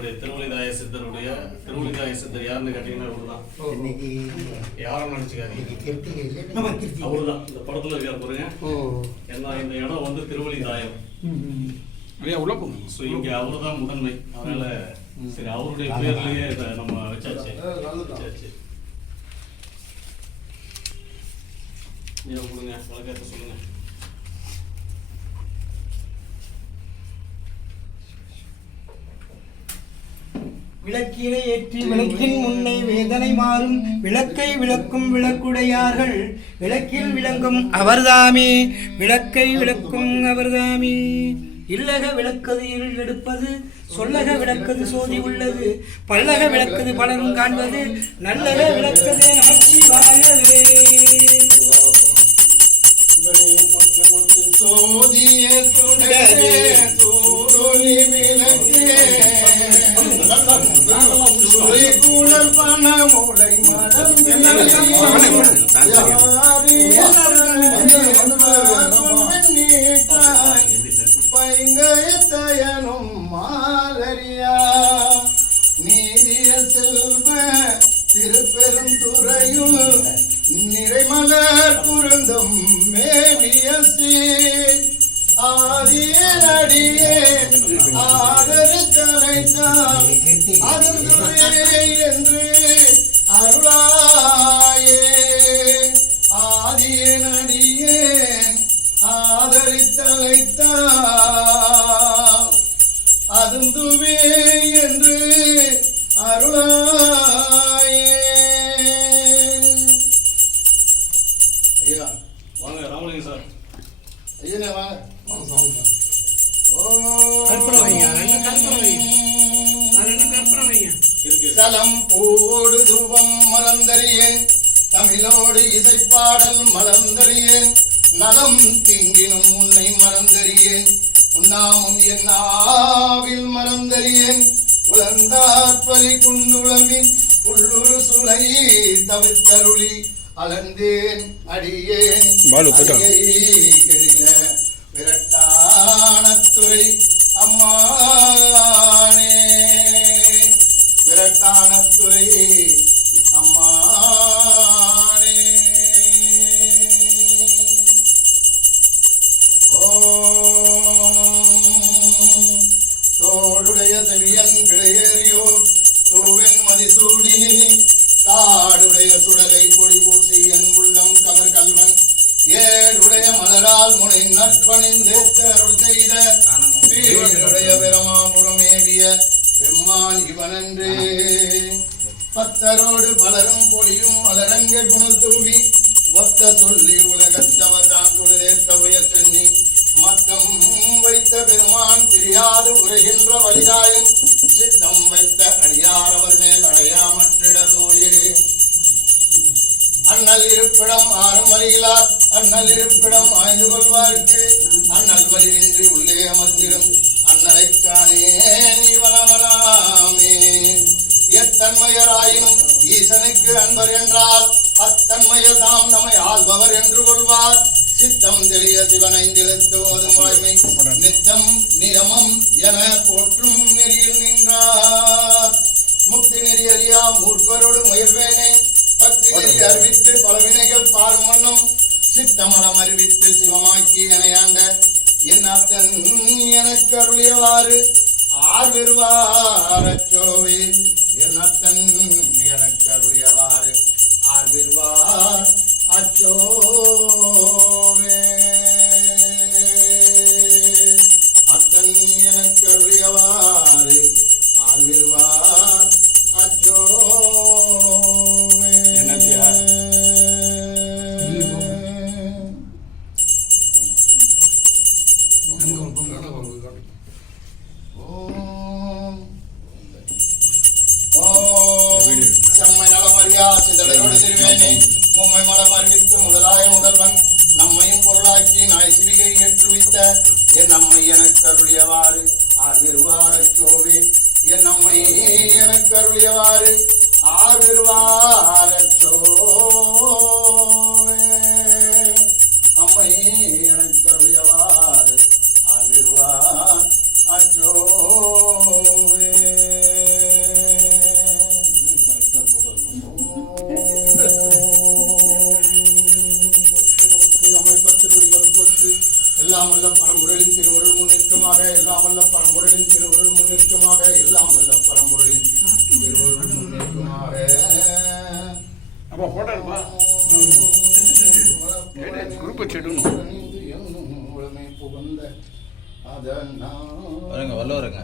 நம்மளுடைய திருவள்ளிதாய சித்தருடைய திருவள்ளிதாய சித்தர் யாருன்னு கேட்டீங்கன்னா அவருதான். யாரும் நினைச்சுக்காதீங்க, அவருதான் இந்த படத்துல இருக்காரு பாருங்க. ஏன்னா இந்த இடம் வந்து திருவள்ளிதாயம், ஸோ இங்க அவருதான் முதன்மை. அதனால சரி அவருடைய பேர்லயே இதை நம்ம வச்சாச்சு. கொடுங்க, வழக்கத்தை சொல்லுங்க. விளக்கினை ஏற்றி விளக்கின் முன்னை வேதனை மாறும் விளக்கை விளக்கும் விளக்குடையார்கள் விளக்கில் விளங்கும் அவர்தாமே, விளக்கை விளக்கும் அவர்தாமே. இல்லக விளக்கது இருள் எடுப்பது, சொல்லக விளக்கது சோதி உள்ளது, பல்லக விளக்கது பலரும் காண்பது, நல்லக விளக்கது நமச்சி வாழவே. சோதியே சுடரே சூரொளி விளக்கே குழல் பண மூளை மடம் பைங்கயத்தயனும் மாலரியா நீதிய செல்வ திருப்பெருந்துறையுள் நிறைமலர் குருந்தம் மேவியசி ஆதியடியே ஆதரித்தனைத்தான் அதிர்ந்துவே என்று அருளாயே. ஆதியனடியேன் ஆதரித்தலைத்தான் அதுந்துவே என்று அருளாயே. வாங்க ராமலிங்க சார். ஐயனே வாங்க. சலம் பூவோடு தூபம் மறந்தறியேன், தமிழோடு இசைப்பாடல் மலர்ந்தறியேன், நலம் தீங்கினும் உன்னை மறந்தறியேன், உண்ணாமும் என் ஆவில் மறந்தறியேன், உலர்ந்தாற்பலி குண்டுளவின் உள்ளுரு சுளை தவித்தருளி அலந்தேன் அடியேன் கெடில விரட்டானத்துறை அம்மானே, விரட்டானத்துறை அம்மானே. ஓம் தோடுடைய செவியன் விடையேறியோர் தூவென் மதிசூடி காடுடைய சுடலை பொடி பூசி என் உள்ளம் கவர் கல்வன் ஏடுடைய மலரால் முனை நற்பணிந்தேத்த அருள் செய்த வீடுடைய பிரமாபுரமேவிய பெம்மான் இவனன்றே. பத்தரோடு பலரும் பொழியும் மலரங்கை புனல் தூவி ஒத்த சொல்லி உலகத்தவர்தான் தொழுதேத்த உயர் சென்னி மத்தம் வைத்த பெருமான் பிரியாது உரைகின்ற வலிதாயும் சித்தம் வைத்த அடியாரவர் மேல் அடையாமற்றிடர் நோயே. அண்ணல் இருப்பிடம் ஆறும் அறிகிறார், அண்ணல் இருப்பிடம் ஆய்ந்து கொள்வார்க்கு அண்ணல் வலிவின்றி உள்ளே அமர்ந்திடும் அண்ணலை காணே நீவனமனாமே. எத்தன்மையராயினும் ஈசனுக்கு அன்பர் என்றால் அத்தன்மையர் தாம் நம்மை ஆள்பவர் என்று கொள்வார். சித்தம் தெளிய சிவனைந்திழுத்துவதும் வாய்மை நித்தம் நியமம் என போற்றும் நெறியில் நின்றார். முக்தி நெறி அறியா மூர்க்கரோடு முயல்வேனே, பக்தி நெறி அறிவித்து பலவினைகள் பாரும் வண்ணம் சித்தமலம் அறிவித்து சிவமாக்கி எனையாண்ட என் அத்தன் எனக்கு அருளியவாறு ஆர்விருவாரச்சோவே. என் அத்தன் எனக்கு அருளியவாறு ஆர்விருவார் அச்சோவே. அத்தன் எனக்கு அருளியவாறு ஆர்விருவார் அச்சோவே. செம்மை நலமறியா சிதறோடு திருவேனே மும்மை மலம் அறிவித்து முதலாய முதல்வன் நம்மையும் பொருளாக்கி நாய் சிவிகை ஏற்றுவித்த என் நம்மை எனக்கு அருளியவாறு ஆர்விருவாரச்சோவே. என் நம்மை எனக்கு அருளியவாறு ஆர்விருவாரச்சோவே. அம்மை எனக்கு அருளியவாறு ஆர்விருவார் அச்சோவே. எல்லாம் வல்ல பரம்பொருளின் திருவருள் முன்னிற்குமாக எல்லாம் வல்ல பரம்பொருளின் திருவருள் முன்னிற்குமாக எல்லாம் வல்ல பரம்பொருளின் திருவருள் முன்னிற்குமாக அப்பா போட்டோ இருப்பா குரூப் வச்சுடணும் புகழ்ந்த அதனால் வருங்க வல்லவருங்க